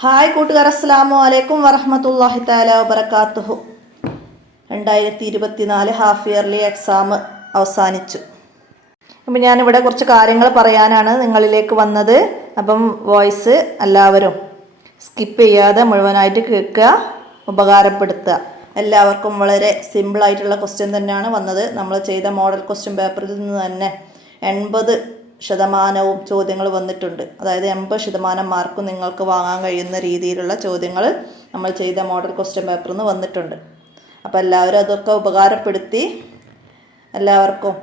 Hi കൂട്ടുകാർ, അസ്സലാമു അലൈക്കും വറഹ്മത്തുള്ളാഹി തആല വബറകാതുഹു. 2024 ഹാഫ് ഇയർലി എക്സാം അവസാനിച്ചു. അപ്പം ഞാനിവിടെ കുറച്ച് കാര്യങ്ങൾ പറയാനാണ് നിങ്ങളിലേക്ക് വന്നത്. അപ്പം വോയിസ് എല്ലാവരും സ്കിപ്പ് ചെയ്യാതെ മുഴുവനായിട്ട് കേൾക്കുക, ഉപകാരപ്പെടുത്തുക. എല്ലാവർക്കും വളരെ സിമ്പിളായിട്ടുള്ള ക്വസ്റ്റ്യൻ തന്നെയാണ് വന്നത്. നമ്മൾ ചെയ്ത മോഡൽ ക്വസ്റ്റ്യൻ പേപ്പറിൽ നിന്ന് തന്നെ 80% ചോദ്യങ്ങൾ വന്നിട്ടുണ്ട്. അതായത് 80% മാർക്കും നിങ്ങൾക്ക് വാങ്ങാൻ കഴിയുന്ന രീതിയിലുള്ള ചോദ്യങ്ങൾ നമ്മൾ ചെയ്ത മോഡൽ ക്വസ്റ്റ്യൻ പേപ്പറിൽ നിന്ന് വന്നിട്ടുണ്ട്. അപ്പോൾ എല്ലാവരും അതൊക്കെ ഉപകാരപ്പെടുത്തി എല്ലാവർക്കും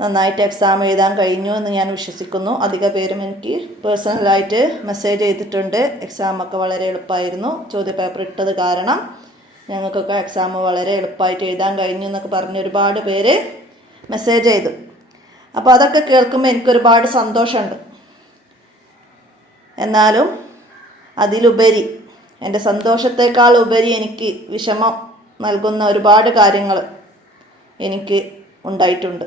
നന്നായിട്ട് എക്സാം എഴുതാൻ കഴിഞ്ഞു എന്ന് ഞാൻ വിശ്വസിക്കുന്നു. അധിക പേരും എനിക്ക് പേഴ്സണലായിട്ട് മെസ്സേജ് ചെയ്തിട്ടുണ്ട്. എക്സാമൊക്കെ വളരെ എളുപ്പമായിരുന്നു, ചോദ്യപേപ്പർ ഇട്ടത് കാരണം ഞങ്ങൾക്കൊക്കെ എക്സാം വളരെ എളുപ്പമായിട്ട് എഴുതാൻ കഴിഞ്ഞു എന്നൊക്കെ പറഞ്ഞ് ഒരുപാട് പേര് മെസ്സേജ് ചെയ്തു. അപ്പോൾ അതൊക്കെ കേൾക്കുമ്പോൾ എനിക്കൊരുപാട് സന്തോഷമുണ്ട്. എന്നാലും അതിലുപരി, എൻ്റെ സന്തോഷത്തേക്കാൾ ഉപരി എനിക്ക് വിഷമം നൽകുന്ന ഒരുപാട് കാര്യങ്ങൾ എനിക്ക് ഉണ്ടായിട്ടുണ്ട്.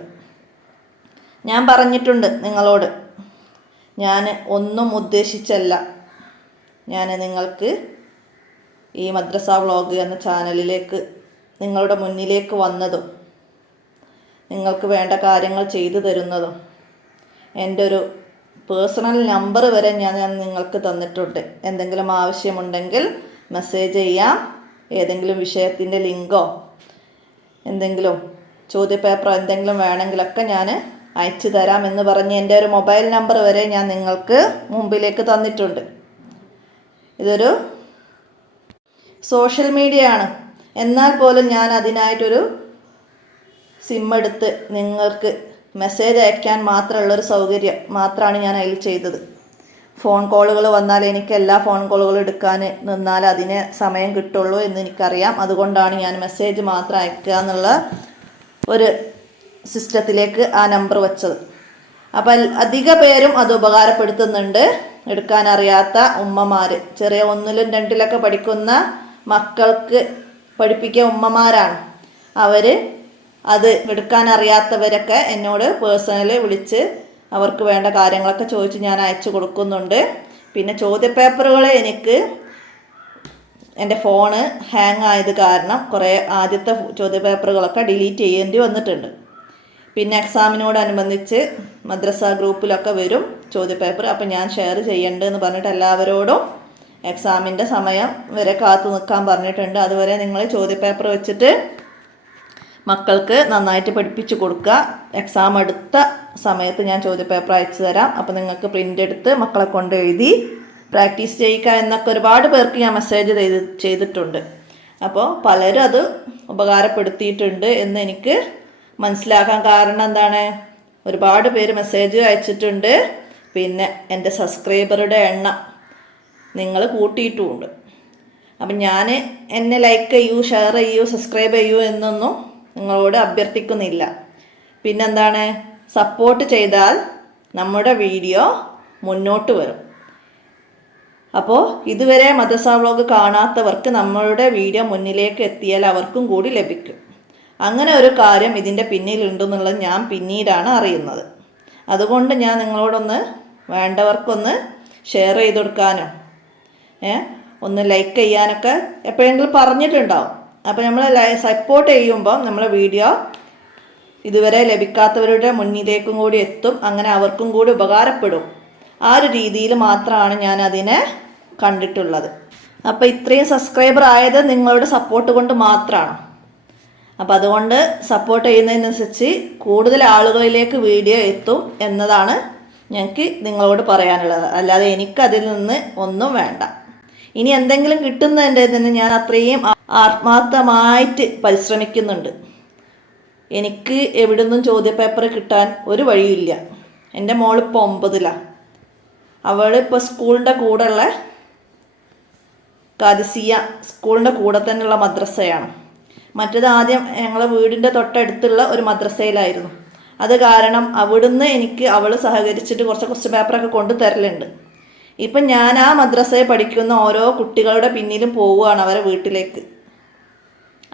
ഞാൻ പറഞ്ഞിട്ടുണ്ട് നിങ്ങളോട്, ഞാൻ ഒന്നും ഉദ്ദേശിച്ചല്ല ഞാൻ നിങ്ങൾക്ക് ഈ മദ്രസ വ്ളോഗ് എന്ന ചാനലിലേക്ക് നിങ്ങളുടെ മുന്നിലേക്ക് വന്നതും നിങ്ങൾക്ക് വേണ്ട കാര്യങ്ങൾ ചെയ്തു തരുന്നതും. എൻ്റെ ഒരു പേഴ്സണൽ നമ്പർ വരെ ഞാൻ നിങ്ങൾക്ക് തന്നിട്ടുണ്ട്. എന്തെങ്കിലും ആവശ്യമുണ്ടെങ്കിൽ മെസ്സേജ് ചെയ്യാം. ഏതെങ്കിലും വിഷയത്തിൻ്റെ ലിങ്കോ എന്തെങ്കിലും ചോദ്യപേപ്പറോ എന്തെങ്കിലും വേണമെങ്കിലൊക്കെ ഞാൻ അയച്ചു തരാം എന്ന് പറഞ്ഞ് എൻ്റെ ഒരു മൊബൈൽ നമ്പർ വരെ ഞാൻ നിങ്ങൾക്ക് മുമ്പിലേക്ക് തന്നിട്ടുണ്ട്. ഇതൊരു സോഷ്യൽ മീഡിയ ആണ്, എന്നാൽ പോലും ഞാൻ അതിനായിട്ടൊരു സിം എടുത്ത് നിങ്ങൾക്ക് മെസ്സേജ് അയക്കാൻ മാത്രമുള്ളൊരു സൗകര്യം മാത്രമാണ് ഞാൻ അതിൽ ചെയ്തത്. ഫോൺ കോളുകൾ വന്നാൽ എനിക്ക് എല്ലാ ഫോൺ കോളുകളും എടുക്കാൻ നിന്നാൽ അതിന് സമയം കിട്ടുള്ളൂ എന്ന് എനിക്കറിയാം. അതുകൊണ്ടാണ് ഞാൻ മെസ്സേജ് മാത്രം അയക്കുക എന്നുള്ള ഒരു സിസ്റ്റത്തിലേക്ക് ആ നമ്പർ വെച്ചത്. അപ്പം അധിക പേരും അത് ഉപകാരപ്പെടുത്തുന്നുണ്ട്. എടുക്കാനറിയാത്ത ഉമ്മമാർ, ചെറിയ 1ലും 2ലൊക്കെ പഠിക്കുന്ന മക്കൾക്ക് പഠിപ്പിക്കുക ഉമ്മമാരാണ്. അവർ അത് എടുക്കാനറിയാത്തവരൊക്കെ എന്നോട് പേഴ്സണലി വിളിച്ച് അവർക്ക് വേണ്ട കാര്യങ്ങളൊക്കെ ചോദിച്ച് ഞാൻ അയച്ചു കൊടുക്കുന്നുണ്ട്. പിന്നെ ചോദ്യപേപ്പറുകൾ എനിക്ക് എൻ്റെ ഫോണ് ഹാങ് ആയത് കാരണം കുറേ ആദ്യത്തെ ചോദ്യപേപ്പറുകളൊക്കെ ഡിലീറ്റ് ചെയ്യേണ്ടി വന്നിട്ടുണ്ട്. പിന്നെ എക്സാമിനോടനുബന്ധിച്ച് മദ്രസ ഗ്രൂപ്പിലൊക്കെ വരും ചോദ്യപേപ്പർ. അപ്പം ഞാൻ ഷെയർ ചെയ്യേണ്ടതെന്ന് പറഞ്ഞിട്ട് എല്ലാവരോടും എക്സാമിൻ്റെ സമയം വരെ കാത്തു നിൽക്കാൻ പറഞ്ഞിട്ടുണ്ട്. അതുവരെ നിങ്ങൾ ചോദ്യപേപ്പർ വെച്ചിട്ട് മക്കൾക്ക് നന്നായിട്ട് പഠിപ്പിച്ച് കൊടുക്കുക. എക്സാം എടുത്ത സമയത്ത് ഞാൻ ചോദ്യപേപ്പർ അയച്ചു തരാം. അപ്പോൾ നിങ്ങൾക്ക് പ്രിൻ്റ് എടുത്ത് മക്കളെ കൊണ്ട് എഴുതി പ്രാക്ടീസ് ചെയ്യിക്കുക എന്നൊക്കെ ഒരുപാട് പേർക്ക് ഞാൻ മെസ്സേജ് ചെയ്തിട്ടുണ്ട്. അപ്പോൾ പലരും അത് ഉപകാരപ്പെടുത്തിയിട്ടുണ്ട് എന്ന് എനിക്ക് മനസ്സിലാക്കാൻ കാരണം എന്താണ്, ഒരുപാട് പേര് മെസ്സേജ് അയച്ചിട്ടുണ്ട്. പിന്നെ എൻ്റെ സബ്സ്ക്രൈബറുടെ എണ്ണം നിങ്ങൾ കൂട്ടിയിട്ടുമുണ്ട്. അപ്പം ഞാൻ എന്നെ ലൈക്ക് ചെയ്യൂ, ഷെയർ ചെയ്യൂ, സബ്സ്ക്രൈബ് ചെയ്യൂ എന്നൊന്നും നിങ്ങളോട് അഭ്യർത്ഥിക്കുന്നില്ല. പിന്നെന്താണ്, സപ്പോർട്ട് ചെയ്താൽ നമ്മുടെ വീഡിയോ മുന്നോട്ട് വരും. അപ്പോൾ ഇതുവരെ മദ്രസ വ്ളോഗ് കാണാത്തവർക്ക് നമ്മളുടെ വീഡിയോ മുന്നിലേക്ക് എത്തിയാൽ അവർക്കും കൂടി ലഭിക്കും. അങ്ങനെ ഒരു കാര്യം ഇതിൻ്റെ പിന്നിലുണ്ടെന്നുള്ളത് ഞാൻ പിന്നീടാണ് അറിയുന്നത്. അതുകൊണ്ട് ഞാൻ നിങ്ങളോടൊന്ന് വേണ്ടവർക്കൊന്ന് ഷെയർ ചെയ്ത് കൊടുക്കാനും ഒന്ന് ലൈക്ക് ചെയ്യാനൊക്കെ എപ്പോഴെങ്കിലും പറഞ്ഞിട്ടുണ്ടാവും. അപ്പോൾ നമ്മൾ സപ്പോർട്ട് ചെയ്യുമ്പം നമ്മളെ വീഡിയോ ഇതുവരെ ലഭിക്കാത്തവരുടെ മുന്നിലേക്കും കൂടി എത്തും. അങ്ങനെ അവർക്കും കൂടി ഉപകാരപ്പെടും. ആ ഒരു രീതിയിൽ മാത്രമാണ് ഞാൻ അതിനെ കണ്ടിട്ടുള്ളത്. അപ്പോൾ ഇത്രയും സബ്സ്ക്രൈബർ ആയത് നിങ്ങളുടെ സപ്പോർട്ട് കൊണ്ട് മാത്രമാണ്. അപ്പോൾ അതുകൊണ്ട് സപ്പോർട്ട് ചെയ്യുന്നതിനനുസരിച്ച് കൂടുതൽ ആളുകളിലേക്ക് വീഡിയോ എത്തും എന്നതാണ് ഞങ്ങൾക്ക് നിങ്ങളോട് പറയാനുള്ളത്. അല്ലാതെ എനിക്കതിൽ നിന്ന് ഒന്നും വേണ്ട. ഇനി എന്തെങ്കിലും കിട്ടുന്നതിൻ്റെ തന്നെ ഞാൻ അത്രയും ആത്മാർത്ഥമായിട്ട് പരിശ്രമിക്കുന്നുണ്ട്. എനിക്ക് എവിടുന്നും ചോദ്യപേപ്പർ കിട്ടാൻ ഒരു വഴിയില്ല. എൻ്റെ മോളിപ്പോൾ 9ലാണ്. അവളിപ്പോൾ സ്കൂളിൻ്റെ കൂടെയുള്ള കാദിസിയ സ്കൂളിൻ്റെ കൂടെ തന്നെയുള്ള മദ്രസയാണ്. മറ്റേത് ആദ്യം ഞങ്ങളെ വീടിൻ്റെ തൊട്ടടുത്തുള്ള ഒരു മദ്രസയിലായിരുന്നു. അത് കാരണം അവിടുന്ന് എനിക്ക് അവൾ സഹകരിച്ചിട്ട് കുറച്ച് ക്വസ്റ്റ്യൻ പേപ്പറൊക്കെ കൊണ്ടു തരലുണ്ട്. ഇപ്പം ഞാൻ ആ മദ്രസയിൽ പഠിക്കുന്ന ഓരോ കുട്ടികളുടെ പിന്നിലും പോവുകയാണ് അവരെ വീട്ടിലേക്ക്.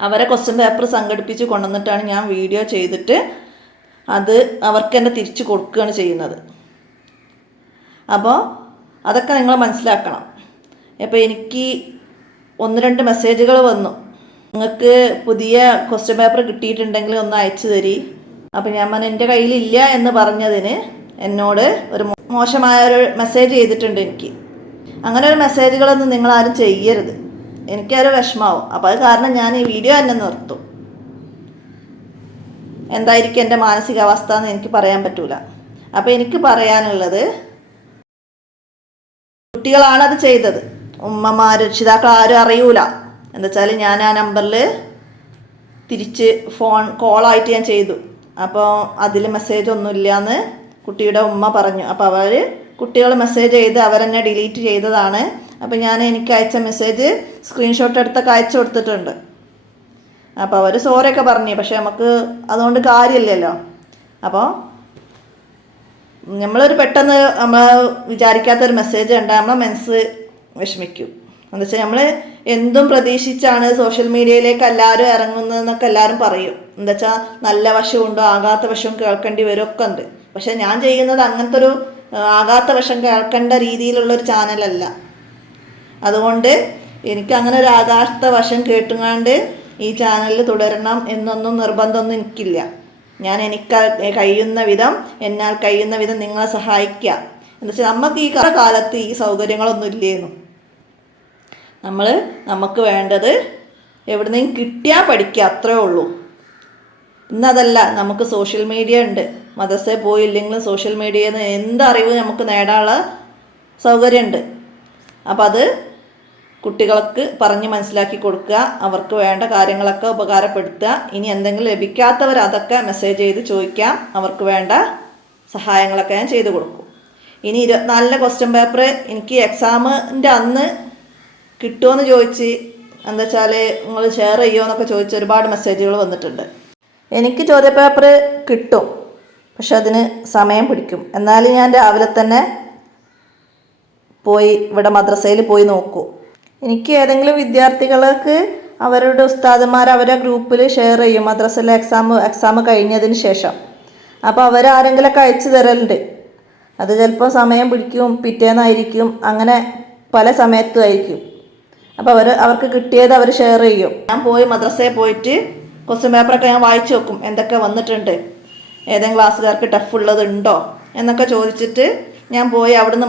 അവരെ ക്വസ്റ്റ്യൻ പേപ്പർ സംഘടിപ്പിച്ച് കൊണ്ടുവന്നിട്ടാണ് ഞാൻ വീഡിയോ ചെയ്തിട്ട് അത് അവർക്ക് തന്നെ തിരിച്ചു കൊടുക്കുകയാണ് ചെയ്യുന്നത്. അപ്പോൾ അതൊക്കെ നിങ്ങൾ മനസ്സിലാക്കണം. അപ്പോൾ എനിക്ക് 1-2 മെസ്സേജുകൾ വന്നു, നിങ്ങൾക്ക് പുതിയ ക്വസ്റ്റ്യൻ പേപ്പർ കിട്ടിയിട്ടുണ്ടെങ്കിൽ ഒന്ന് അയച്ചു തരി. അപ്പോൾ ഞാൻ പറഞ്ഞു എൻ്റെ കയ്യിലില്ല എന്ന് പറഞ്ഞതിന് എന്നോട് ഒരു മോശമായൊരു മെസ്സേജ് ചെയ്തിട്ടുണ്ട് എനിക്ക്. അങ്ങനെ ഒരു മെസ്സേജുകളൊന്നും നിങ്ങളാരും ചെയ്യരുത്, എനിക്കൊരു വിഷമാവും. അപ്പോൾ അത് കാരണം ഞാൻ ഈ വീഡിയോ തന്നെ നിർത്തും. എന്തായിരിക്കും എൻ്റെ മാനസികാവസ്ഥ എന്ന് എനിക്ക് പറയാൻ പറ്റൂല. അപ്പോൾ എനിക്ക് പറയാനുള്ളത്, കുട്ടികളാണ് അത് ചെയ്തത്, ഉമ്മമാർ രക്ഷിതാക്കൾ ആരും അറിയൂല. എന്താ വെച്ചാൽ ഞാൻ ആ നമ്പറിൽ തിരിച്ച് ഫോൺ കോളായിട്ട് ഞാൻ ചെയ്തു. അപ്പോൾ അതിൽ മെസ്സേജ് ഒന്നുമില്ലയെന്ന് കുട്ടിയുടെ ഉമ്മ പറഞ്ഞു. അപ്പോൾ കുട്ടികൾ മെസ്സേജ് ചെയ്ത് അവരെന്നെ ഡിലീറ്റ് ചെയ്തതാണ്. അപ്പോൾ ഞാൻ എനിക്ക് അയച്ച മെസ്സേജ് സ്ക്രീൻഷോട്ട് എടുത്തൊക്കെ അയച്ചു കൊടുത്തിട്ടുണ്ട്. അപ്പോൾ അവർ സോറിയൊക്കെ പറഞ്ഞു, പക്ഷെ നമുക്ക് അതുകൊണ്ട് കാര്യമില്ലല്ലോ. അപ്പോൾ നമ്മളൊരു പെട്ടെന്ന് നമ്മൾ വിചാരിക്കാത്തൊരു മെസ്സേജ് കണ്ടാൽ നമ്മളെ മനസ്സ് വിഷമിക്കും. എന്താ വെച്ചാൽ നമ്മൾ എന്തും പ്രതീക്ഷിച്ചാണ് സോഷ്യൽ മീഡിയയിലേക്ക് എല്ലാവരും ഇറങ്ങുന്നതെന്നൊക്കെ എല്ലാവരും പറയും. എന്താ വെച്ചാൽ നല്ല വശമുണ്ടോ ആകാത്ത വശവും കേൾക്കേണ്ടി വരുമൊക്കെ ഉണ്ട്. പക്ഷെ ഞാൻ ചെയ്യുന്നത് അങ്ങനത്തെ ഒരു ആകാത്ത വശം കേൾക്കേണ്ട രീതിയിലുള്ളൊരു ചാനലല്ല. അതുകൊണ്ട് എനിക്ക് അങ്ങനെ ഒരു ആകാത്ത വശം കേട്ടുങ്ങാണ്ട് ഈ ചാനലിൽ തുടരണം എന്നൊന്നും നിർബന്ധമൊന്നും എനിക്കില്ല. ഞാൻ എനിക്ക് കഴിയുന്ന വിധം, എന്നാൽ കഴിയുന്ന വിധം നിങ്ങളെ സഹായിക്കുക. എന്താ വെച്ചാൽ നമുക്ക് ഈ കാലത്ത് ഈ സൗകര്യങ്ങളൊന്നും ഇല്ലേന്നു. നമുക്ക് വേണ്ടത് എവിടുന്നെങ്കിലും കിട്ടിയാൽ പഠിക്കുക, അത്രേ ഉള്ളൂ. ഇന്നതല്ല, നമുക്ക് സോഷ്യൽ മീഡിയ ഉണ്ട്. മദ്രസയിൽ പോയില്ലെങ്കിലും സോഷ്യൽ മീഡിയയിൽ നിന്ന് എന്തറിവ് നമുക്ക് നേടാനുള്ള സൗകര്യമുണ്ട്. അപ്പം അത് കുട്ടികൾക്ക് പറഞ്ഞ് മനസ്സിലാക്കി കൊടുക്കുക, അവർക്ക് വേണ്ട കാര്യങ്ങളൊക്കെ ഉപകാരപ്പെടുത്തുക. ഇനി എന്തെങ്കിലും ലഭിക്കാത്തവർ അതൊക്കെ മെസ്സേജ് ചെയ്ത് ചോദിക്കാം, അവർക്ക് വേണ്ട സഹായങ്ങളൊക്കെ ഞാൻ ചെയ്തു കൊടുക്കും. ഇനി 24 ക്വസ്റ്റ്യൻ പേപ്പർ എനിക്ക് എക്സാമിൻ്റെ അന്ന് കിട്ടുമെന്ന് ചോദിച്ച്, എന്താ വെച്ചാൽ നിങ്ങൾ ഷെയർ ചെയ്യുമോ എന്നൊക്കെ ചോദിച്ച് ഒരുപാട് മെസ്സേജുകൾ വന്നിട്ടുണ്ട്. എനിക്ക് ചോദ്യപേപ്പർ കിട്ടും, പക്ഷെ അതിന് സമയം പിടിക്കും. എന്നാലും ഞാൻ രാവിലെ തന്നെ പോയി ഇവിടെ മദ്രസയിൽ പോയി നോക്കൂ. എനിക്ക് ഏതെങ്കിലും വിദ്യാർത്ഥികൾക്ക് അവരുടെ ഉസ്താദന്മാർ അവരെ ഗ്രൂപ്പിൽ ഷെയർ ചെയ്യും മദ്രസയിലെ എക്സാം കഴിഞ്ഞതിന് ശേഷം. അപ്പോൾ അവരാരെങ്കിലുമൊക്കെ അയച്ചു തരലുണ്ട്. അത് ചിലപ്പോൾ സമയം പിടിക്കും, പിറ്റേന്നായിരിക്കും, അങ്ങനെ പല സമയത്തും ആയിരിക്കും. അപ്പോൾ അവർക്ക് കിട്ടിയത് അവർ ഷെയർ ചെയ്യും. ഞാൻ പോയി മദ്രസയിൽ പോയിട്ട് ക്വസ്റ്റ്യൻ പേപ്പറൊക്കെ ഞാൻ വായിച്ചു നോക്കും, എന്തൊക്കെ വന്നിട്ടുണ്ട്, ഏതെങ്കിലും ക്ലാസ്സുകാർക്ക് ടഫ് ഉള്ളതുണ്ടോ എന്നൊക്കെ ചോദിച്ചിട്ട് ഞാൻ പോയി അവിടുന്ന്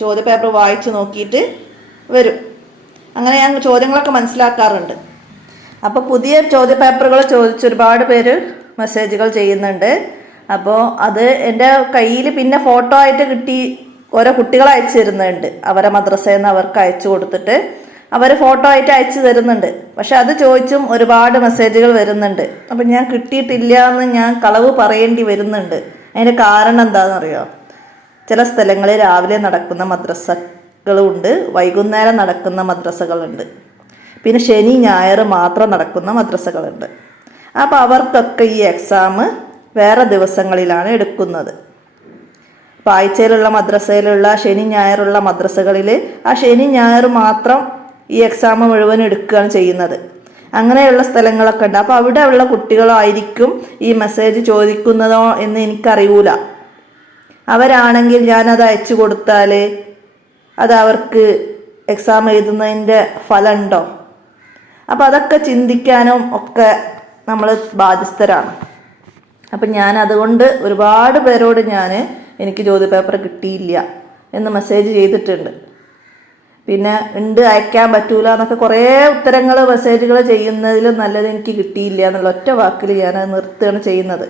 ചോദ്യപേപ്പർ വായിച്ച് നോക്കിയിട്ട് വരും. അങ്ങനെ ഞാൻ ചോദ്യങ്ങളൊക്കെ മനസ്സിലാക്കാറുണ്ട്. അപ്പോൾ പുതിയ ചോദ്യപേപ്പറുകൾ ചോദിച്ച് ഒരുപാട് പേര് മെസ്സേജുകൾ ചെയ്യുന്നുണ്ട്. അപ്പോൾ അത് എൻ്റെ കയ്യിൽ പിന്നെ ഫോട്ടോ ആയിട്ട് കിട്ടി ഓരോ കുട്ടികൾ അയച്ചു തരുന്നുണ്ട്. അവരെ മദ്രസയിൽ നിന്ന് അവർക്ക് അയച്ചു കൊടുത്തിട്ട് അവർ ഫോട്ടോ ആയിട്ട് അയച്ചു തരുന്നുണ്ട്. പക്ഷെ അത് ചോദിച്ചും ഒരുപാട് മെസ്സേജുകൾ വരുന്നുണ്ട്. അപ്പം ഞാൻ കിട്ടിയിട്ടില്ല എന്ന് ഞാൻ കളവ് പറയേണ്ടി വരുന്നുണ്ട്. അതിൻ്റെ കാരണം എന്താണെന്നറിയോ? ചില സ്ഥലങ്ങളിൽ രാവിലെ നടക്കുന്ന മദ്രസകളുണ്ട്, വൈകുന്നേരം നടക്കുന്ന മദ്രസകളുണ്ട്, പിന്നെ ശനി ഞായർ മാത്രം നടക്കുന്ന മദ്രസകളുണ്ട്. അപ്പോൾ അവർക്കൊക്കെ ഈ എക്സാം വേറെ ദിവസങ്ങളിലാണ് എടുക്കുന്നത്. അപ്പോൾ ആഴ്ചയിലുള്ള മദ്രസയിലുള്ള ശനി ഞായറുള്ള മദ്രസകളിൽ ആ ശനി ഞായർ മാത്രം ഈ എക്സാം മുഴുവൻ എടുക്കുകയാണ് ചെയ്യുന്നത്. അങ്ങനെയുള്ള സ്ഥലങ്ങളൊക്കെ ഉണ്ട്. അപ്പോൾ അവിടെ ഉള്ള കുട്ടികളായിരിക്കും ഈ മെസ്സേജ് ചോദിക്കുന്നതോ എന്ന് എനിക്കറിയൂല. അവരാണെങ്കിൽ ഞാനത് അയച്ചു കൊടുത്താൽ അത് അവർക്ക് എക്സാം എഴുതുന്നതിൻ്റെ ഫലമുണ്ടോ? അപ്പോൾ അതൊക്കെ ചിന്തിക്കാനും ഒക്കെ നമ്മൾ ബാധ്യസ്ഥരാണ്. അപ്പം ഞാൻ അതുകൊണ്ട് ഒരുപാട് പേരോട് എനിക്ക് ചോദ്യപേപ്പർ കിട്ടിയില്ല എന്ന് മെസ്സേജ് ചെയ്തിട്ടുണ്ട്. പിന്നെ ഉണ്ട്, അയക്കാൻ പറ്റൂല എന്നൊക്കെ കുറേ ഉത്തരങ്ങൾ മെസ്സേജുകൾ ചെയ്യുന്നതിലും നല്ലത് എനിക്ക് കിട്ടിയില്ല എന്നുള്ള ഒറ്റ വാക്കിൽ ഞാൻ നിർത്തുകയാണ് ചെയ്യുന്നത്.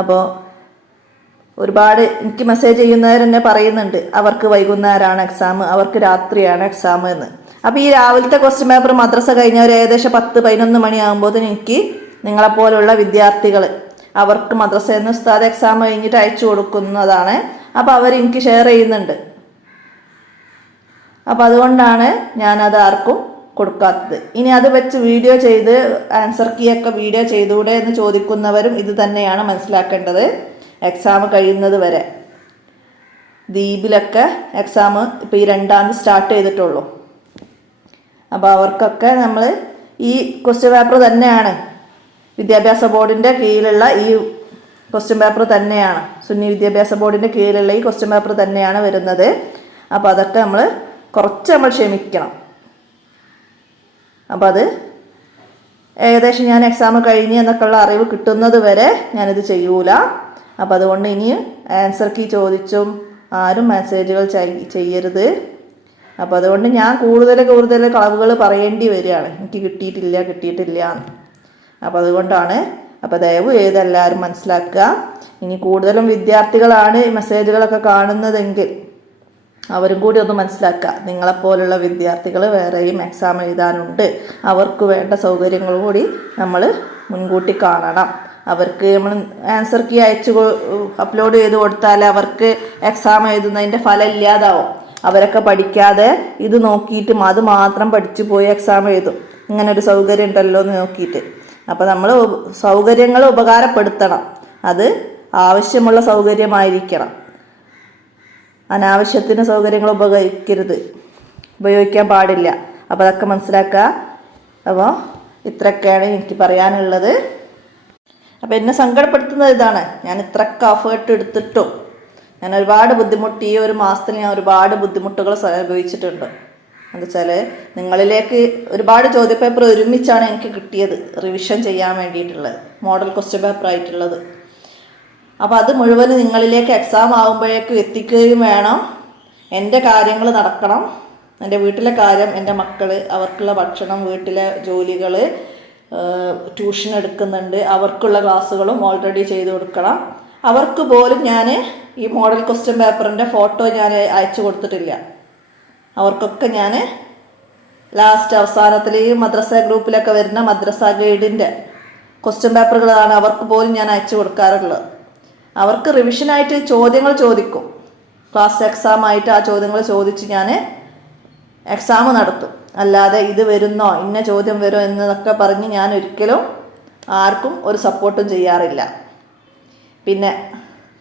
അപ്പോൾ ഒരുപാട് എനിക്ക് മെസ്സേജ് ചെയ്യുന്നവരെന്നെ പറയുന്നുണ്ട് അവർക്ക് വൈകുന്നേരമാണ് എക്സാം, അവർക്ക് രാത്രിയാണ് എക്സാം എന്ന്. അപ്പോൾ ഈ രാവിലത്തെ ക്വസ്റ്റ്യൻ പേപ്പർ മദ്രസ കഴിഞ്ഞ ഒരു ഏകദേശം 10-11 മണിയാകുമ്പോൾ എനിക്ക് നിങ്ങളെപ്പോലുള്ള വിദ്യാർത്ഥികൾ അവർക്ക് മദ്രസയിൽ നിന്ന് ഉസ്താദ് എക്സാം കഴിഞ്ഞിട്ട് അയച്ചു കൊടുക്കുന്നതാണ്. അപ്പോൾ എനിക്ക് ഷെയർ ചെയ്യുന്നുണ്ട്. അപ്പോൾ അതുകൊണ്ടാണ് ഞാനത് ആർക്കും കൊടുക്കാത്തത്. ഇനി അത് വെച്ച് വീഡിയോ ചെയ്ത് ആൻസർ കീ ഒക്കെ വീഡിയോ ചെയ്തുകൂടെ എന്ന് ചോദിക്കുന്നവരും ഇത് തന്നെയാണ് മനസ്സിലാക്കേണ്ടത്. എക്സാം കഴിയുന്നത് വരെ ദ്വീപിലൊക്കെ എക്സാം ഇപ്പോൾ ഈ 2-ാം തീയതി സ്റ്റാർട്ട് ചെയ്തിട്ടുള്ളൂ. അപ്പോൾ അവർക്കൊക്കെ നമ്മൾ ഈ ക്വസ്റ്റ്യൻ പേപ്പർ തന്നെയാണ്, വിദ്യാഭ്യാസ ബോർഡിൻ്റെ കീഴിലുള്ള ഈ ക്വസ്റ്റ്യൻ പേപ്പർ തന്നെയാണ്, സുന്നി വിദ്യാഭ്യാസ ബോർഡിൻ്റെ കീഴിലുള്ള ഈ ക്വസ്റ്റ്യൻ പേപ്പർ തന്നെയാണ് വരുന്നത്. അപ്പോൾ അതൊക്കെ നമ്മൾ കുറച്ച് നമ്മൾ ക്ഷമിക്കണം. അപ്പോൾ അത് ഏകദേശം ഞാൻ എക്സാം കഴിഞ്ഞ് എന്നൊക്കെയുള്ള അറിവ് കിട്ടുന്നത് വരെ ഞാനിത് ചെയ്യൂല. അപ്പോൾ അതുകൊണ്ട് ഇനി ആൻസർ കീ ചോദിച്ചും ആരും മെസ്സേജുകൾ ചെയ്യരുത്. അപ്പോൾ അതുകൊണ്ട് ഞാൻ കൂടുതൽ കളവുകൾ പറയേണ്ടി വരികയാണ്, എനിക്ക് കിട്ടിയിട്ടില്ല. അപ്പോൾ അതുകൊണ്ടാണ്. അപ്പോൾ ദയവ് ചെയ്ത് എല്ലാവരും മനസ്സിലാക്കുക. ഇനി കൂടുതലും വിദ്യാർത്ഥികളാണ് ഈ മെസ്സേജുകളൊക്കെ കാണുന്നതെങ്കിൽ അവരും കൂടി ഒന്ന് മനസ്സിലാക്കുക. നിങ്ങളെപ്പോലുള്ള വിദ്യാർത്ഥികൾ വേറെയും എക്സാം എഴുതാനുണ്ട്. അവർക്ക് വേണ്ട സൗകര്യങ്ങൾ കൂടി നമ്മൾ മുൻകൂട്ടി കാണണം. അവർക്ക് നമ്മൾ ആൻസർ കീ അപ്ലോഡ് ചെയ്ത് കൊടുത്താൽ അവർക്ക് എക്സാം എഴുതുന്നതിൻ്റെ ഫലം ഇല്ലാതാവും. അവരൊക്കെ പഠിക്കാതെ ഇത് നോക്കിയിട്ട് അത് മാത്രം പഠിച്ചു പോയി എക്സാം എഴുതും. ഇങ്ങനെ ഒരു സൗകര്യം ഉണ്ടല്ലോ എന്ന് നോക്കിയിട്ട്. അപ്പോൾ നമ്മൾ സൗകര്യങ്ങൾ ഉപകാരപ്പെടുത്തണം. അത് ആവശ്യമുള്ള സൗകര്യമായിരിക്കണം. അനാവശ്യത്തിന് സൗകര്യങ്ങൾ ഉപയോഗിക്കാൻ പാടില്ല. അപ്പോൾ അതൊക്കെ മനസ്സിലാക്കുക. അപ്പോൾ ഇത്രയൊക്കെയാണ് എനിക്ക് പറയാനുള്ളത്. അപ്പോൾ എന്നെ സങ്കടപ്പെടുത്തുന്നത് ഇതാണ്, ഞാൻ ഇത്രയൊക്കെ എഫേർട്ട് എടുത്തിട്ടും ഞാൻ ഒരുപാട് ബുദ്ധിമുട്ട്, ഈ ഒരു മാസത്തിൽ ഞാൻ ഒരുപാട് ബുദ്ധിമുട്ടുകൾ അനുഭവിച്ചിട്ടുണ്ട്. എന്താ വെച്ചാൽ നിങ്ങളിലേക്ക് ഒരുപാട് ചോദ്യപേപ്പർ ഒരുമിച്ചാണ് എനിക്ക് കിട്ടിയത് റിവിഷൻ ചെയ്യാൻ വേണ്ടിയിട്ടുള്ളത്, മോഡൽ ക്വസ്റ്റ്യൻ പേപ്പർ ആയിട്ടുള്ളത്. അപ്പോൾ അത് മുഴുവനും നിങ്ങളിലേക്ക് എക്സാം ആകുമ്പോഴേക്കും എത്തിക്കുകയും വേണം. എൻ്റെ കാര്യങ്ങൾ നടക്കണം, എൻ്റെ വീട്ടിലെ കാര്യം, എൻ്റെ മക്കൾ, അവർക്കുള്ള ഭക്ഷണം, വീട്ടിലെ ജോലികൾ, ട്യൂഷൻ എടുക്കുന്നുണ്ട്, അവർക്കുള്ള ക്ലാസ്സുകളും ഓൾറെഡി ചെയ്തു കൊടുക്കണം. അവർക്ക് പോലും ഞാൻ ഈ മോഡൽ ക്വസ്റ്റ്യൻ പേപ്പറിൻ്റെ ഫോട്ടോ ഞാൻ അയച്ചു കൊടുത്തിട്ടില്ല. അവർക്കൊക്കെ ഞാൻ ലാസ്റ്റ് അവസാനത്തിൽ ഈ മദ്രസ ഗ്രൂപ്പിലൊക്കെ വരുന്ന മദ്രസ ഗൈഡിൻ്റെ ക്വസ്റ്റ്യൻ പേപ്പറുകളാണ് അവർക്ക് പോലും ഞാൻ അയച്ചു കൊടുക്കാറുള്ളത്. അവർക്ക് റിവിഷനായിട്ട് ചോദ്യങ്ങൾ ചോദിക്കും, ക്ലാസ് എക്സാം ആയിട്ട് ആ ചോദ്യങ്ങൾ ചോദിച്ച് ഞാൻ എക്സാം നടത്തും. അല്ലാതെ ഇത് വരുന്നോ ഇന്ന ചോദ്യം വരുമോ എന്നതൊക്കെ പറഞ്ഞ് ഞാൻ ഒരിക്കലും ആർക്കും ഒരു സപ്പോർട്ടും ചെയ്യാറില്ല. പിന്നെ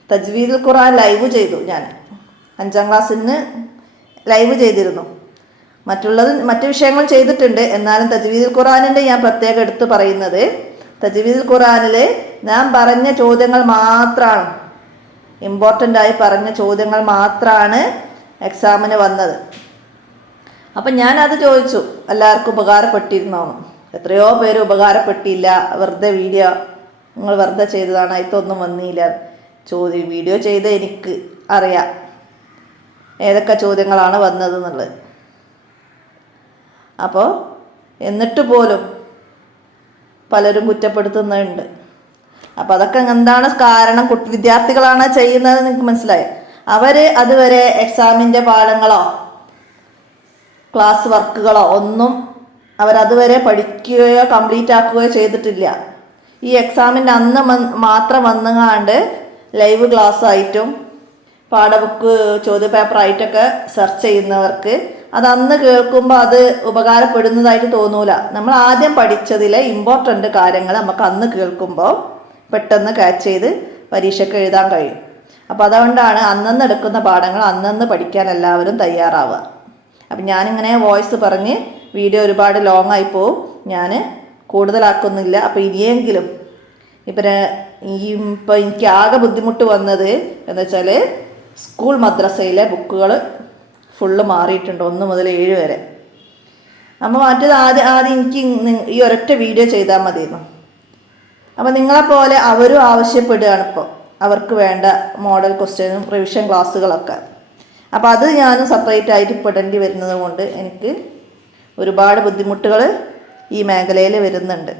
തജ്വീദുൽ ഖുർആൻ ലൈവ് ചെയ്തു, ഞാൻ 5ാം ക്ലാസ്സിന് ലൈവ് ചെയ്തിരുന്നു. മറ്റു വിഷയങ്ങൾ ചെയ്തിട്ടുണ്ട്. എന്നാലും തജ്വീദുൽ ഖുർആനിൻ്റെ ഞാൻ പ്രത്യേകം എടുത്ത് പറയുന്നത്, തജ്വീദുൽ ഖുർആനിൽ ഞാൻ പറഞ്ഞ ചോദ്യങ്ങൾ മാത്രമാണ്, ഇമ്പോർട്ടൻ്റ് ആയി പറഞ്ഞ ചോദ്യങ്ങൾ മാത്രമാണ് എക്സാമിന് വന്നത്. അപ്പം ഞാനത് ചോദിച്ചു, എല്ലാവർക്കും ഉപകാരപ്പെട്ടിരുന്നോ? എത്രയോ പേര് ഉപകാരപ്പെട്ടില്ല, വെറുതെ വീഡിയോ നിങ്ങൾ വെറുതെ ചെയ്തതാണ്, അതിത്തൊന്നും വന്നില്ല. വീഡിയോ ചെയ്ത് എനിക്ക് അറിയാം ഏതൊക്കെ ചോദ്യങ്ങളാണ് വന്നതെന്നുള്ളത്. അപ്പോൾ എന്നിട്ട് പോലും പലരും കുറ്റപ്പെടുത്തുന്നുണ്ട്. അപ്പോൾ അതൊക്കെ എന്താണ് കാരണം? വിദ്യാർത്ഥികളാണ് ചെയ്യുന്നത്, നിങ്ങൾക്ക് മനസ്സിലായി. അവർ അതുവരെ എക്സാമിൻ്റെ പാഠങ്ങളോ ക്ലാസ് വർക്കുകളോ ഒന്നും അവരതുവരെ പഠിക്കുകയോ കംപ്ലീറ്റ് ആക്കുകയോ ചെയ്തിട്ടില്ല. ഈ എക്സാമിൻ്റെ അന്ന് മാത്രം വന്നുകൊണ്ട് ലൈവ് ക്ലാസ് ആയിട്ടും പാഠബുക്ക് ചോദ്യപേപ്പറായിട്ടൊക്കെ സെർച്ച് ചെയ്യുന്നവർക്ക് അത് അന്ന് കേൾക്കുമ്പോൾ അത് ഉപകാരപ്പെടുന്നതായിട്ട് തോന്നൂല. നമ്മൾ ആദ്യം പഠിച്ചതിലെ ഇമ്പോർട്ടൻ്റ് കാര്യങ്ങൾ നമുക്ക് അന്ന് കേൾക്കുമ്പോൾ പെട്ടെന്ന് ക്യാച്ച് ചെയ്ത് പരീക്ഷയ്ക്ക് എഴുതാൻ കഴിയും. അപ്പോൾ അതുകൊണ്ടാണ് അന്നന്ന് എടുക്കുന്ന പാഠങ്ങൾ അന്നന്ന് പഠിക്കാൻ എല്ലാവരും തയ്യാറാവുക. അപ്പം ഞാനിങ്ങനെ വോയിസ് പറഞ്ഞ് വീഡിയോ ഒരുപാട് ലോങ് ആയി പോവും, ഞാൻ കൂടുതലാക്കുന്നില്ല. അപ്പോൾ ഇനിയെങ്കിലും ഇപ്പോൾ എനിക്ക് ആകെ ബുദ്ധിമുട്ട് വന്നത് എന്താ വെച്ചാൽ സ്കൂൾ മദ്രസയിലെ ബുക്കുകൾ ഫുള്ള് മാറിയിട്ടുണ്ട്, 1 മുതൽ 7 വരെ. അപ്പോൾ മറ്റേത് ആദ്യം എനിക്ക് ഈ ഒരൊറ്റ വീഡിയോ ചെയ്താൽ മതിയിരുന്നു. അപ്പോൾ നിങ്ങളെപ്പോലെ അവരും ആവശ്യപ്പെടുകയാണ് ഇപ്പോൾ, അവർക്ക് വേണ്ട മോഡൽ ക്വസ്റ്റ്യനും റിവിഷൻ ക്ലാസ്സുകളൊക്കെ. അപ്പോൾ അത് ഞാനും സെപ്പറേറ്റ് ആയിട്ട് പെടേണ്ടി വരുന്നത് കൊണ്ട് എനിക്ക് ഒരുപാട് ബുദ്ധിമുട്ടുകൾ ഈ മേഖലയിൽ വരുന്നുണ്ട്.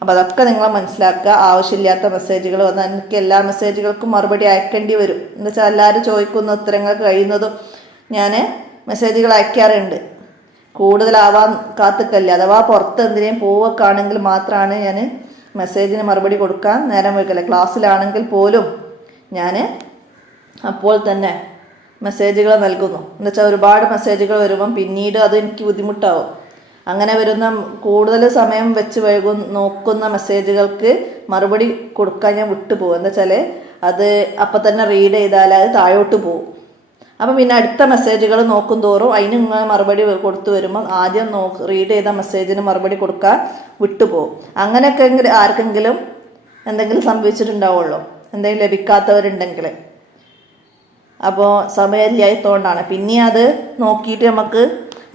അപ്പോൾ അതൊക്കെ നിങ്ങൾ മനസ്സിലാക്കുക. ആവശ്യമില്ലാത്ത മെസ്സേജുകൾ വന്നാൽ എനിക്ക് എല്ലാ മെസ്സേജുകൾക്കും മറുപടി അയക്കേണ്ടി വരും. എന്താ വെച്ചാൽ എല്ലാവരും ചോദിക്കുന്ന ഉത്തരങ്ങൾക്ക് കഴിയുന്നതും ഞാൻ മെസ്സേജുകൾ അയക്കാറുണ്ട്. കൂടുതലാവാൻ കാത്തിക്കല്ല. അഥവാ പുറത്ത് എന്തിനേയും പോവുകയാണെങ്കിൽ മാത്രമാണ് ഞാൻ മെസ്സേജിന് മറുപടി കൊടുക്കാൻ നേരം വയ്ക്കല്ല. ക്ലാസ്സിലാണെങ്കിൽ പോലും ഞാൻ അപ്പോൾ തന്നെ മെസ്സേജുകൾ നൽകുന്നു. എന്താ വെച്ചാൽ ഒരുപാട് മെസ്സേജുകൾ വരുമ്പം പിന്നീട് അത് എനിക്ക് ബുദ്ധിമുട്ടാവും. അങ്ങനെ വരുന്ന കൂടുതൽ സമയം വെച്ച് നോക്കുന്ന മെസ്സേജുകൾക്ക് മറുപടി കൊടുക്കാൻ ഞാൻ വിട്ടുപോകും. എന്താ വെച്ചാൽ അത് അപ്പം തന്നെ റീഡ് ചെയ്താൽ അത് താഴോട്ട് പോകും. അപ്പം പിന്നെ അടുത്ത മെസ്സേജുകൾ നോക്കും തോറും അതിന് ഇങ്ങനെ മറുപടി കൊടുത്തു വരുമ്പോൾ ആദ്യം റീഡ് ചെയ്ത മെസ്സേജിന് മറുപടി കൊടുക്കാൻ വിട്ടുപോകും. അങ്ങനെയൊക്കെ ആർക്കെങ്കിലും എന്തെങ്കിലും സംഭവിച്ചിട്ടുണ്ടാവുള്ളൂ, എന്തെങ്കിലും ലഭിക്കാത്തവരുണ്ടെങ്കിൽ. അപ്പോൾ സമയമില്ലാത്തതുകൊണ്ടാണ്. പിന്നെ അത് നോക്കിയിട്ട് നമുക്ക്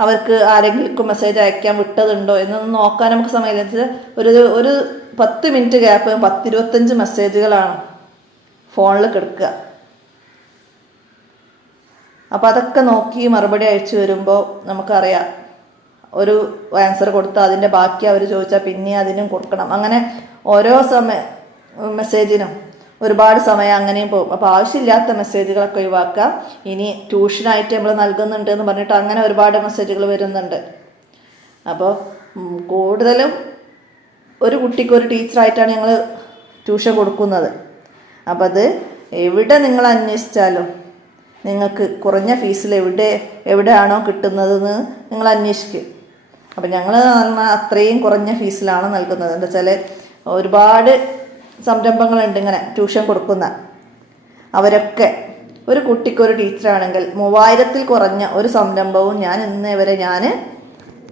അവർക്ക് ആരെങ്കിലും മെസ്സേജ് അയക്കാൻ വിട്ടതുണ്ടോ എന്നൊന്നും നോക്കാൻ നമുക്ക് സമയമില്ല. ഒരു 10 മിനിറ്റ് ഗ്യാപ്പ് 10-25 മെസ്സേജുകളാണ് ഫോണിൽ കിടക്കുക. അപ്പോൾ അതൊക്കെ നോക്കി മറുപടി അയച്ചു വരുമ്പോൾ നമുക്കറിയാം ഒരു ആൻസർ കൊടുത്താൽ അതിൻ്റെ ബാക്കി അവർ ചോദിച്ചാൽ പിന്നെ അതിനും കൊടുക്കണം. അങ്ങനെ ഓരോ മെസ്സേജിനും ഒരുപാട് സമയം അങ്ങനെയും പോകും. അപ്പോൾ ആവശ്യമില്ലാത്ത മെസ്സേജുകളൊക്കെ ഒഴിവാക്കുക. ഇനി ട്യൂഷനായിട്ട് നമ്മൾ നൽകുന്നുണ്ട് എന്ന് പറഞ്ഞിട്ട് അങ്ങനെ ഒരുപാട് മെസ്സേജുകൾ വരുന്നുണ്ട്. അപ്പോൾ കൂടുതലും ഒരു കുട്ടിക്ക് ഒരു ടീച്ചറായിട്ടാണ് ഞങ്ങൾ ട്യൂഷൻ കൊടുക്കുന്നത്. അപ്പോൾ അത് എവിടെ നിങ്ങൾ അന്വേഷിച്ചാലും നിങ്ങൾക്ക് കുറഞ്ഞ ഫീസിൽ എവിടെയാണോ കിട്ടുന്നതെന്ന് നിങ്ങൾ അന്വേഷിക്കും. അപ്പം ഞങ്ങൾ പറഞ്ഞാൽ അത്രയും കുറഞ്ഞ ഫീസിലാണ് നൽകുന്നത്. എന്താ വെച്ചാൽ ഒരുപാട് സംരംഭങ്ങളുണ്ട് ഇങ്ങനെ ട്യൂഷൻ കൊടുക്കുന്ന. അവരൊക്കെ ഒരു കുട്ടിക്ക് ഒരു ടീച്ചറാണെങ്കിൽ 3000-ൽ കുറഞ്ഞ ഒരു സംരംഭവും ഞാൻ ഇന്നേ വരെ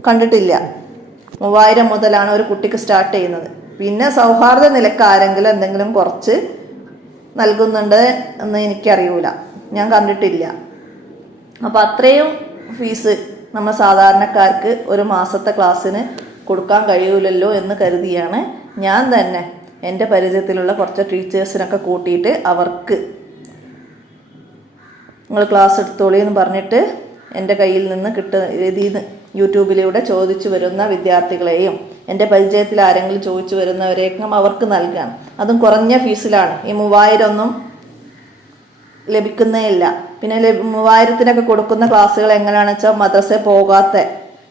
കണ്ടിട്ടില്ല. 3000 മുതലാണ് ഒരു കുട്ടിക്ക് സ്റ്റാർട്ട് ചെയ്യുന്നത്. പിന്നെ സൗഹാർദ്ദ നിലക്ക് ആരെങ്കിലും എന്തെങ്കിലും കുറച്ച് നൽകുന്നുണ്ട് എന്ന് എനിക്കറിയൂല, ഞാൻ കണ്ടിട്ടില്ല. അപ്പോൾ അത്രയും ഫീസ് നമ്മൾ സാധാരണക്കാർക്ക് ഒരു മാസത്തെ ക്ലാസ്സിന് കൊടുക്കാൻ കഴിയൂലല്ലോ എന്ന് കരുതിയാണ് ഞാൻ തന്നെ എൻ്റെ പരിചയത്തിലുള്ള കുറച്ച് ടീച്ചേഴ്സിനൊക്കെ കൂട്ടിയിട്ട് അവർക്ക് നിങ്ങൾ ക്ലാസ് എടുത്തോളി എന്ന് പറഞ്ഞിട്ട് എൻ്റെ കയ്യിൽ നിന്ന് ഇതിൽ യൂട്യൂബിലൂടെ ചോദിച്ചു വരുന്ന വിദ്യാർത്ഥികളെയും എൻ്റെ പരിചയത്തിൽ ആരെങ്കിലും ചോദിച്ചു വരുന്നവരേക്കും അവർക്ക് നൽകാം. അതും കുറഞ്ഞ ഫീസിലാണ്. ഈ 3000 ഒന്നും ലഭിക്കുന്നേ ഇല്ല. പിന്നെ 3000-നൊക്കെ കൊടുക്കുന്ന ക്ലാസ്സുകൾ എങ്ങനെയാണെന്ന് വെച്ചാൽ മദ്രസയിൽ പോകാത്ത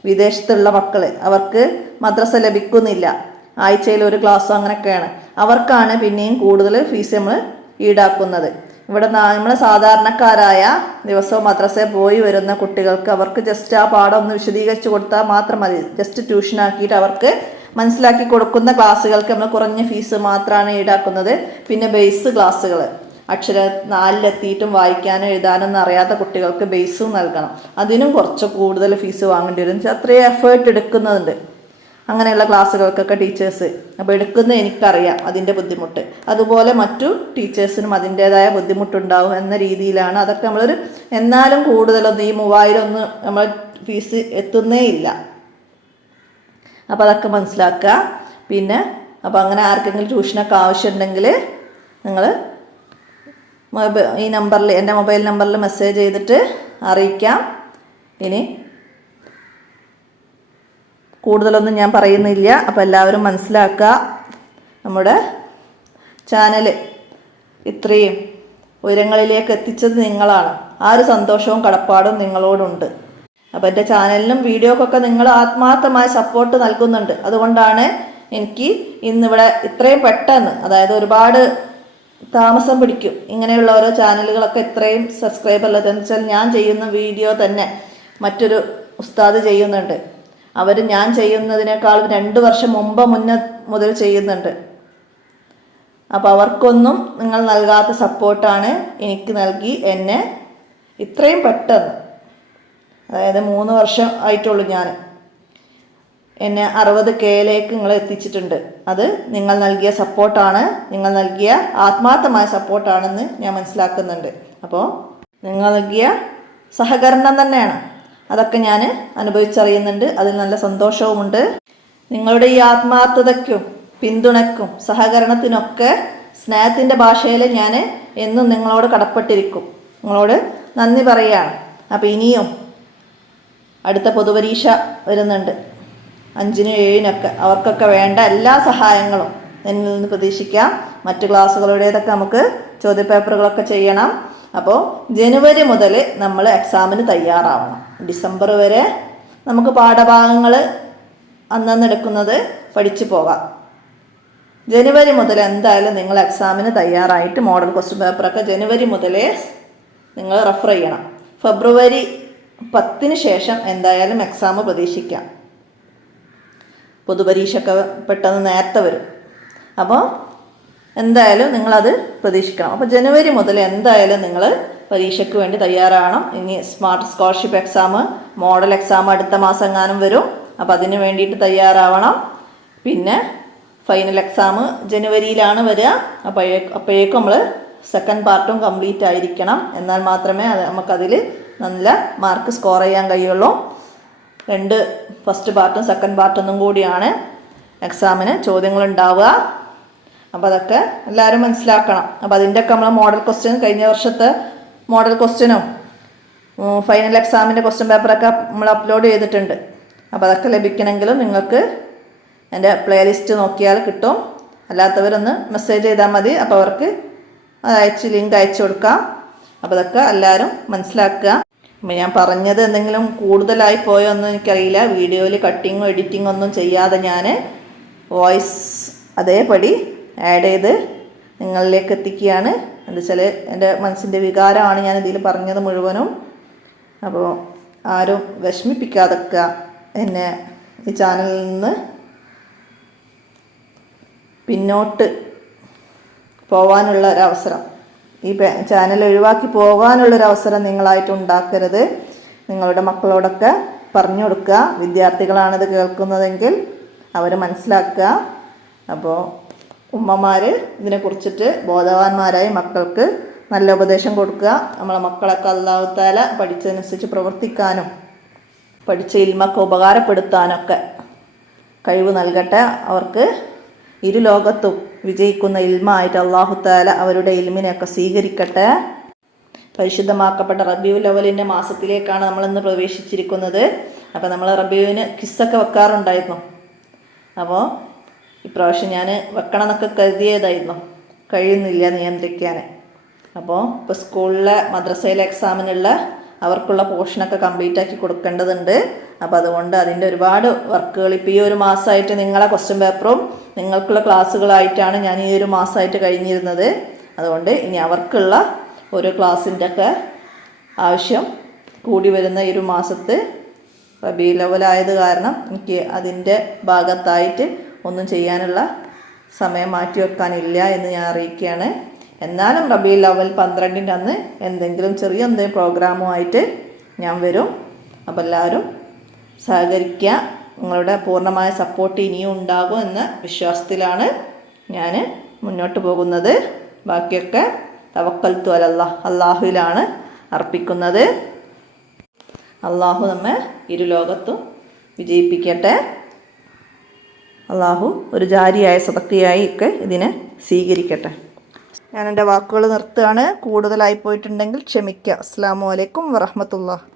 വിദേശത്തുള്ള മക്കൾ, അവർക്ക് മദ്രസ ലഭിക്കുന്നില്ല, ആഴ്ചയിൽ ഒരു ക്ലാസ്സോ അങ്ങനെയൊക്കെയാണ്, അവർക്കാണ് പിന്നെയും കൂടുതൽ ഫീസ് നമ്മൾ ഈടാക്കുന്നത്. ഇവിടെ നമ്മൾ സാധാരണക്കാരായ ദിവസവും മദ്രസയിൽ പോയി വരുന്ന കുട്ടികൾക്ക് അവർക്ക് ജസ്റ്റ് ആ പാഠം ഒന്ന് വിശദീകരിച്ച് കൊടുത്താൽ മാത്രം മതി. ജസ്റ്റ് ട്യൂഷനാക്കിയിട്ട് അവർക്ക് മനസ്സിലാക്കി കൊടുക്കുന്ന ക്ലാസ്സുകൾക്ക് നമ്മൾ കുറഞ്ഞ ഫീസ് മാത്രമാണ് ഈടാക്കുന്നത്. പിന്നെ ബേസ് ക്ലാസ്സുകൾ, അക്ഷരം 4-ലെത്തിയിട്ടും വായിക്കാനും എഴുതാനൊന്നും അറിയാത്ത കുട്ടികൾക്ക് ബേസും നൽകണം. അതിനും കുറച്ച് കൂടുതൽ ഫീസ് വാങ്ങേണ്ടി വരും. അത്രയും എഫേർട്ട് എടുക്കുന്നുണ്ട് അങ്ങനെയുള്ള ക്ലാസ്സുകൾക്കൊക്കെ ടീച്ചേഴ്സ്. അപ്പോൾ എടുക്കുന്നത് എനിക്കറിയാം അതിൻ്റെ ബുദ്ധിമുട്ട്. അതുപോലെ മറ്റു ടീച്ചേഴ്സിനും അതിൻ്റേതായ ബുദ്ധിമുട്ടുണ്ടാവും എന്ന രീതിയിലാണ് അതൊക്കെ നമ്മളൊരു എന്നാലും കൂടുതലൊന്നും ഈ 3000 ഒന്നും നമ്മൾ ഫീസ് എത്തുന്നേ ഇല്ല. അപ്പോൾ അതൊക്കെ മനസ്സിലാക്കുക. പിന്നെ അപ്പോൾ അങ്ങനെ ആർക്കെങ്കിലും ട്യൂഷനൊക്കെ ആവശ്യമുണ്ടെങ്കിൽ നിങ്ങൾ ഈ നമ്പറിൽ, എൻ്റെ മൊബൈൽ നമ്പറിൽ മെസ്സേജ് ചെയ്തിട്ട് അറിയിക്കാം. ഇനി കൂടുതലൊന്നും ഞാൻ പറയുന്നില്ല. അപ്പോൾ എല്ലാവരും മനസ്സിലാക്കുക, നമ്മുടെ ചാനൽ ഇത്രയും ഉയരങ്ങളിലേക്ക് എത്തിച്ചത് നിങ്ങളാണ്. ആ ഒരു സന്തോഷവും കടപ്പാടും നിങ്ങളോടുണ്ട്. അപ്പോൾ എൻ്റെ ചാനലിനും വീഡിയോക്കൊക്കെ നിങ്ങൾ ആത്മാർത്ഥമായ സപ്പോർട്ട് നൽകുന്നുണ്ട്. അതുകൊണ്ടാണ് എനിക്ക് ഇന്നിവിടെ ഇത്രയും പെട്ടെന്ന്, അതായത് ഒരുപാട് താമസം പിടിക്കും ഇങ്ങനെയുള്ള ഓരോ ചാനലുകളൊക്കെ ഇത്രയും സബ്സ്ക്രൈബർ ഉള്ളത്. എന്ന് വെച്ചാൽ ഞാൻ ചെയ്യുന്ന വീഡിയോ തന്നെ മറ്റൊരു ഉസ്താദ് ചെയ്യുന്നുണ്ട്. അവർ ഞാൻ ചെയ്യുന്നതിനേക്കാളും 2 വർഷം മുന്നേ മുതൽ ചെയ്യുന്നുണ്ട്. അപ്പോൾ അവർക്കൊന്നും നിങ്ങൾ നൽകാത്ത സപ്പോർട്ടാണ് എനിക്ക് നൽകി എന്നെ ഇത്രയും പെട്ടെന്ന്, അതായത് 3 വർഷം ആയിട്ടുള്ളൂ ഞാൻ, എന്നെ 60Kയിലേക്ക് നിങ്ങൾ എത്തിച്ചിട്ടുണ്ട്. അത് നിങ്ങൾ നൽകിയ സപ്പോർട്ടാണ്, നിങ്ങൾ നൽകിയ ആത്മാർത്ഥമായ സപ്പോർട്ടാണെന്ന് ഞാൻ മനസ്സിലാക്കുന്നുണ്ട്. അപ്പോൾ നിങ്ങൾ നൽകിയ സഹകരണം തന്നെയാണ്, അതൊക്കെ ഞാൻ അനുഭവിച്ചറിയുന്നുണ്ട്. അതിൽ നല്ല സന്തോഷവുമുണ്ട്. നിങ്ങളുടെ ഈ ആത്മാർത്ഥതയ്ക്കും പിന്തുണയ്ക്കും സഹകരണത്തിനൊക്കെ സ്നേഹത്തിൻ്റെ ഭാഷയിൽ ഞാൻ എന്നും നിങ്ങളോട് കടപ്പെട്ടിരിക്കും. നിങ്ങളോട് നന്ദി പറയുകയാണ്. അപ്പോൾ ഇനിയും അടുത്ത പൊതുപരീക്ഷ വരുന്നുണ്ട്, 5-നും 7-നൊക്കെ. അവർക്കൊക്കെ വേണ്ട എല്ലാ സഹായങ്ങളും എന്നിൽ നിന്ന് പ്രതീക്ഷിക്കാം. മറ്റു ക്ലാസ്സുകളുടേതൊക്കെ നമുക്ക് ചോദ്യപേപ്പറുകളൊക്കെ ചെയ്യണം. അപ്പോൾ ജനുവരി മുതൽ നമ്മൾ എക്സാമിന് തയ്യാറാവണം. ഡിസംബർ വരെ നമുക്ക് പാഠഭാഗങ്ങൾ അന്നെടുക്കുന്നത് പഠിച്ചു പോകാം. ജനുവരി മുതൽ എന്തായാലും നിങ്ങൾ എക്സാമിന് തയ്യാറായിട്ട് മോഡൽ ക്വസ്റ്റ്യൻ പേപ്പറൊക്കെ ജനുവരി മുതലേ നിങ്ങൾ റെഫർ ചെയ്യണം. ഫെബ്രുവരി 10-ന് ശേഷം എന്തായാലും എക്സാം പ്രതീക്ഷിക്കാം. പൊതുപരീക്ഷയൊക്കെ പെട്ടെന്ന് നേരത്തെ വരും. അപ്പോൾ എന്തായാലും നിങ്ങളത് പ്രതീക്ഷിക്കണം. അപ്പോൾ ജനുവരി മുതൽ എന്തായാലും നിങ്ങൾ പരീക്ഷയ്ക്ക് വേണ്ടി തയ്യാറാവണം. ഇനി smart scholarship exam, model exam അടുത്ത മാസം എങ്ങാനും വരും. അപ്പോൾ അതിന് വേണ്ടിയിട്ട് തയ്യാറാവണം. പിന്നെ ഫൈനൽ എക്സാം ജനുവരിയിലാണ് വരിക. അപ്പോഴേക്കും നമ്മൾ സെക്കൻഡ് പാർട്ടും കംപ്ലീറ്റ് ആയിരിക്കണം. എന്നാൽ മാത്രമേ നമുക്കതിൽ നല്ല മാർക്ക് സ്കോർ ചെയ്യാൻ കഴിയുള്ളൂ. 2 ഫസ്റ്റ് പാർട്ടും സെക്കൻഡ് പാർട്ടൊന്നും കൂടിയാണ് എക്സാമിന് ചോദ്യങ്ങൾ ഉണ്ടാവുക. അപ്പോൾ അതൊക്കെ എല്ലാവരും മനസ്സിലാക്കണം. അപ്പോൾ അതിൻ്റെയൊക്കെ നമ്മൾ മോഡൽ ക്വസ്റ്റ്യൻ, കഴിഞ്ഞ വർഷത്തെ മോഡൽ ക്വസ്റ്റ്യനും ഫൈനൽ എക്സാമിൻ്റെ ക്വസ്റ്റ്യൻ പേപ്പറൊക്കെ നമ്മൾ അപ്ലോഡ് ചെയ്തിട്ടുണ്ട്. അപ്പോൾ അതൊക്കെ ലഭിക്കണമെങ്കിലും നിങ്ങൾക്ക് എൻ്റെ പ്ലേലിസ്റ്റ് നോക്കിയാൽ കിട്ടും. അല്ലാത്തവരൊന്ന് മെസ്സേജ് ചെയ്താൽ മതി. അപ്പോൾ അവർക്ക് ലിങ്ക് അയച്ചു കൊടുക്കാം. അപ്പോൾ അതൊക്കെ എല്ലാവരും മനസ്സിലാക്കുക. അപ്പോൾ ഞാൻ പറഞ്ഞത് എന്തെങ്കിലും കൂടുതലായി പോയോ ഒന്നും എനിക്കറിയില്ല. വീഡിയോയിൽ കട്ടിങ്ങോ എഡിറ്റിങ്ങോ ഒന്നും ചെയ്യാതെ ഞാൻ വോയിസ് അതേപടി ആഡ് ചെയ്ത് നിങ്ങളിലേക്ക് എത്തിക്കുകയാണ്. എന്താ വെച്ചാൽ എൻ്റെ മനസ്സിൻ്റെ വികാരമാണ് ഞാൻ ഇതിൽ പറഞ്ഞത് മുഴുവനും. അപ്പോൾ ആരും വിഷമിപ്പിക്കാതൊക്കെ എന്നെ ഈ ചാനലിൽ നിന്ന് പിന്നോട്ട് പോവാനുള്ള ഒരവസരം, ഈ ചാനൽ ഒഴിവാക്കി പോകാനുള്ളൊരവസരം നിങ്ങളായിട്ട് ഉണ്ടാക്കരുത്. നിങ്ങളുടെ മക്കളോടൊക്കെ പറഞ്ഞു കൊടുക്കുക. വിദ്യാർത്ഥികളാണിത് കേൾക്കുന്നതെങ്കിൽ അവർ മനസ്സിലാക്കുക. അപ്പോൾ ഉമ്മമാർ ഇതിനെക്കുറിച്ചിട്ട് ബോധവാന്മാരായി മക്കൾക്ക് നല്ല ഉപദേശം കൊടുക്കുക. നമ്മളെ മക്കളൊക്കെ അല്ലാഹു തആല പഠിച്ചതനുസരിച്ച് പ്രവർത്തിക്കാനും പഠിച്ച ഇൽമൊക്കെ ഉപകാരപ്പെടുത്താനൊക്കെ കഴിവ് നൽകട്ടെ. അവർക്ക് ഇരുലോകത്തും വിജയിക്കുന്ന ഇൽമായിട്ട് അല്ലാഹു തആല അവരുടെ ഇൽമിനെയൊക്കെ സ്വീകരിക്കട്ടെ. പരിശുദ്ധമാക്കപ്പെട്ട റബീഉൽ അവ്വലിൻ്റെ മാസത്തിലേക്കാണ് നമ്മളിന്ന് പ്രവേശിച്ചിരിക്കുന്നത്. അപ്പോൾ നമ്മൾ റബീഉവിന് കിസ്സൊക്കെ വെക്കാറുണ്ടായിരുന്നു. അപ്പോൾ ഇപ്രാവശ്യം ഞാൻ വെക്കണം എന്നൊക്കെ കരുതിയതായിരുന്നു, കഴിയുന്നില്ല നിയന്ത്രിക്കാൻ. അപ്പോൾ ഇപ്പോൾ സ്കൂളിലെ മദ്രസയിലെ എക്സാമിനുള്ള അവർക്കുള്ള പോർഷനൊക്കെ കംപ്ലീറ്റ് ആക്കി കൊടുക്കേണ്ടതുണ്ട്. അപ്പോൾ അതുകൊണ്ട് അതിൻ്റെ ഒരുപാട് വർക്കുകൾ ഇപ്പോൾ ഈ ഒരു മാസമായിട്ട് നിങ്ങളെ ക്വസ്റ്റ്യൻ പേപ്പറും നിങ്ങൾക്കുള്ള ക്ലാസ്സുകളായിട്ടാണ് ഞാൻ ഈ ഒരു മാസമായിട്ട് കഴിഞ്ഞിരുന്നത്. അതുകൊണ്ട് ഇനി അവർക്കുള്ള ഓരോ ക്ലാസ്സിൻ്റെ ഒക്കെ ആവശ്യം കൂടി വരുന്ന ഈ ഒരു മാസത്ത് റബീഉൽ അവ്വലായത് കാരണം എനിക്ക് അതിൻ്റെ ഭാഗത്തായിട്ട് ഒന്നും ചെയ്യാനുള്ള സമയം മാറ്റിവെക്കാനില്ല എന്ന് ഞാൻ അറിയിക്കുകയാണ്. എന്നാലും റബീഉൽ അവ്വൽ 12-ൻ്റെ അന്ന് എന്തെങ്കിലും പ്രോഗ്രാമുമായിട്ട് ഞാൻ വരും. അപ്പോൾ എല്ലാവരും സഹകരിക്കുക. നിങ്ങളുടെ പൂർണ്ണമായ സപ്പോർട്ട് ഇനിയും ഉണ്ടാകും എന്ന വിശ്വാസത്തിലാണ് ഞാൻ മുന്നോട്ട് പോകുന്നത്. ബാക്കിയൊക്കെ തവക്കൽതു അലല്ലാഹ്, അള്ളാഹുവിലാണ് അർപ്പിക്കുന്നത്. അള്ളാഹു നമ്മെ ഇരുലോകത്തും വിജയിപ്പിക്കട്ടെ. അള്ളാഹു ഒരു ജാരിയായ സദഖയായി ഒക്കെ ഇതിനെ സ്വീകരിക്കട്ടെ. ഞാൻ എൻ്റെ വാക്കുകൾ നിർത്തുകയാണ്. കൂടുതലായി പോയിട്ടുണ്ടെങ്കിൽ ക്ഷമിക്കുക. അസ്സലാമു അലൈക്കും വറഹ്മത്തുള്ളാഹി.